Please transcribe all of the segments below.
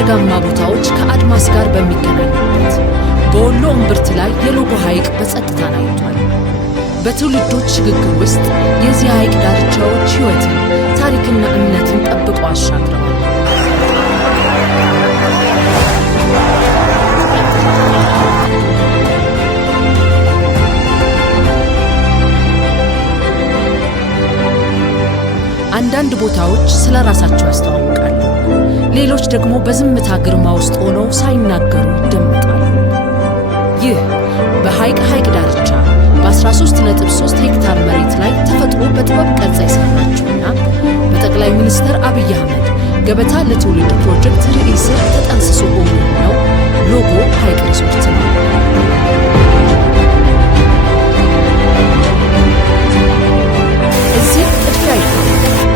ደጋማ ቦታዎች ከአድማስ ጋር በሚገናኙበት በወሎ እምብርት ላይ የሎጎ ሐይቅ በጸጥታ ናይቷል። በትውልዶች ሽግግር ውስጥ የዚህ ሐይቅ ዳርቻዎች ሕይወትን፣ ታሪክና እምነትን ጠብቀው አሻግረዋል። አንዳንድ ቦታዎች ስለ ራሳቸው ያስተዋውቃሉ፣ ሌሎች ደግሞ በዝምታ ግርማ ውስጥ ሆነው ሳይናገሩ ይደመጣሉ። ይህ በሐይቅ ዳርቻ በ13.3 ሄክታር መሬት ላይ ተፈጥሮ በጥበብ ቀርጻ የሰራችውና በጠቅላይ ሚኒስትር አብይ አህመድ ገበታ ለትውልድ ፕሮጀክት ርዕይ ስር ተጠንስሶ የሆነው ሎጎ ሐይቅ ሪዞርት ነው። እዚህ ጥድፊያ ይታወቃል።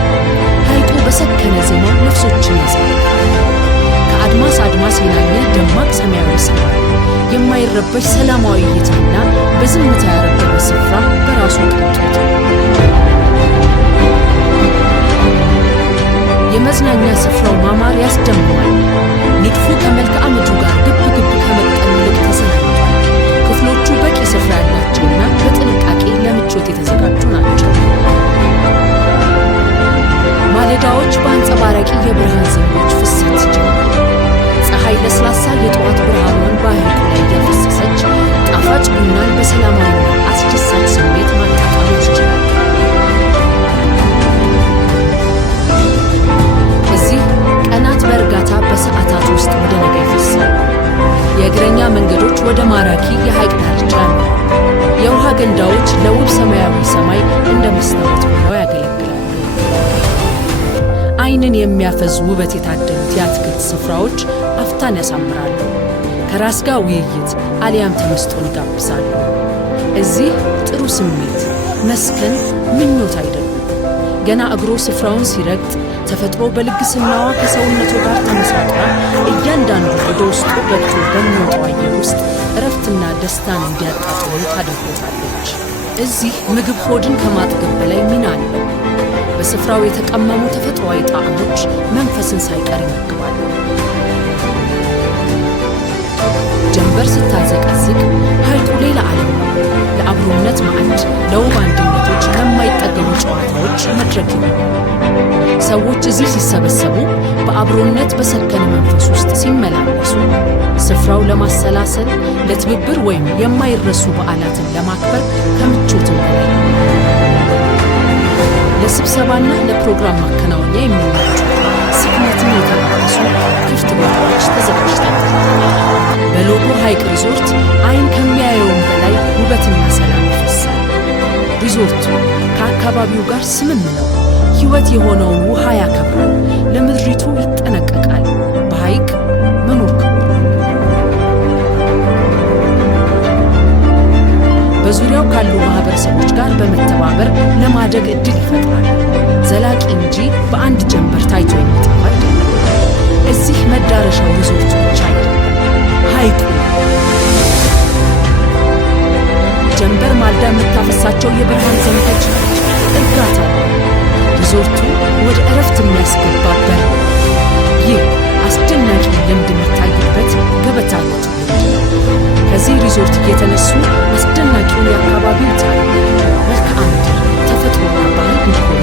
ሐይቁ በሰከነ ዜማ ነፍሶችን ያሳርፋል። ከአድማስ የናኘ ደማቅ ሰማያዊ ሰማይ፣ የማይረበሽ ሰላማዊ እይታና በዝምታ ያረገበ ስፍራ በራሱ ቅንጦት ነው። የመዝናኛ ስፍራው ማማር ያስደምማል። ንድፉ ከመልክዓ ምድሩ ጋር ግብ ከመቅጠም ይልቅ ተሰናኝቷል። ክፍሎቹ በቂ ስፍራ ያላቸውና በጥንቃቄ ለምቾት የተዘጋጁ ናቸው። ማለዳዎች በአንጸባራቂ የብርሃን ዘንጎች ፍሰት ጀመሩ። ፀሐይ ለስላሳ የጠዋት ብርሃኗን በሐይቁ ላይ እያፈሰሰች ጣፋጭ ቡናን በሰላማዊና አስደሳች ስሜት ማጣጣም ይችላል። እዚህ ቀናት በእርጋታ በሰዓታት ውስጥ ወደ ነገ ይፈሳሉ። የእግረኛ መንገዶች ወደ ማራኪ የሐይቅ ዳርቻ ነው። የውሃ ገንዳዎች ለውብ ሰማያዊ ሰማይ እንደ መስታወት ሆነው ያገለግላሉ። ዓይንን የሚያፈዝ ውበት የታደሉት የአትክልት ስፍራዎች አፍታን ያሳምራሉ። ከራስ ጋር ውይይት አሊያም ተመስጦን ይጋብዛሉ። እዚህ ጥሩ ስሜት መስከን ምኞት አይደሉም። ገና እግሮ ስፍራውን ሲረግጥ ተፈጥሮ በልግስናዋ ከሰውነቱ ጋር ተመሳጥራ እያንዳንዱ ወደ ውስጡ ገብቶ በሚወጣው አየር ውስጥ እረፍትና ደስታን እንዲያጣጥሙ ታደርጎታለች። እዚህ ምግብ ሆድን ከማጥገብ በላይ ሚና አለው። በስፍራው የተቀመሙ ተፈጥሯዊ ጣዕሞች መንፈስን ሳይቀር ይመግባሉ። ጀንበር ስታዘቀዝቅ ሐይቁ ሌላ ዓለም ነው። ለአብሮነት ማዕድ፣ ለውብ አንድነቶች፣ ለማይጠገቡ ጨዋታዎች መድረክ ይሆናል። ሰዎች እዚህ ሲሰበሰቡ በአብሮነት በሰከነ መንፈስ ውስጥ ሲመላለሱ ስፍራው ለማሰላሰል፣ ለትብብር ወይም የማይረሱ በዓላትን ለማክበር ከምቾትም በላይ ነው። ለስብሰባና ለፕሮግራም ማከናወኛ የሚመቹ ስክነትን የተላበሱ ክፍት ቦታዎች ተዘጋጅተዋል። በሎጎ ሐይቅ ሪዞርት ዓይን ከሚያየውም በላይ ውበትና ሰላም ይፈሳል። ሪዞርቱ ከአካባቢው ጋር ስምም ነው። ሕይወት የሆነውን ውሃ ያከብራል፣ ለምድሪቱ ይጠነቀቃል። በሐይቅ መኖር ክቡር ነው። በዙሪያው ካሉ ማህበረሰቦች ጋር በመተባበር ለማደግ ዕድል ይፈጥራል። ዘላቂ እንጂ በአንድ ጀንበር ታይቶ የሚጠፋ አይደለም። እዚህ መዳረሻው ሪዞርቱ ብቻ አይደለም፣ ሐይቁ። ጀንበር ማልዳ የምታፈሳቸው የብርሃን ዘንጎች ናቸው። እርጋታ ሪዞርቱ ወደ እረፍት የሚያስገባበት ይህ አስደናቂ ልምድ የሚታይበት ገበታ ለትውልድ። ከዚህ ሪዞርት እየተነሱ አስደናቂውን የአካባቢው ታሪክ፣ መልክዓ ምድር፣ ተፈጥሮና ባህል እንዲሆኑ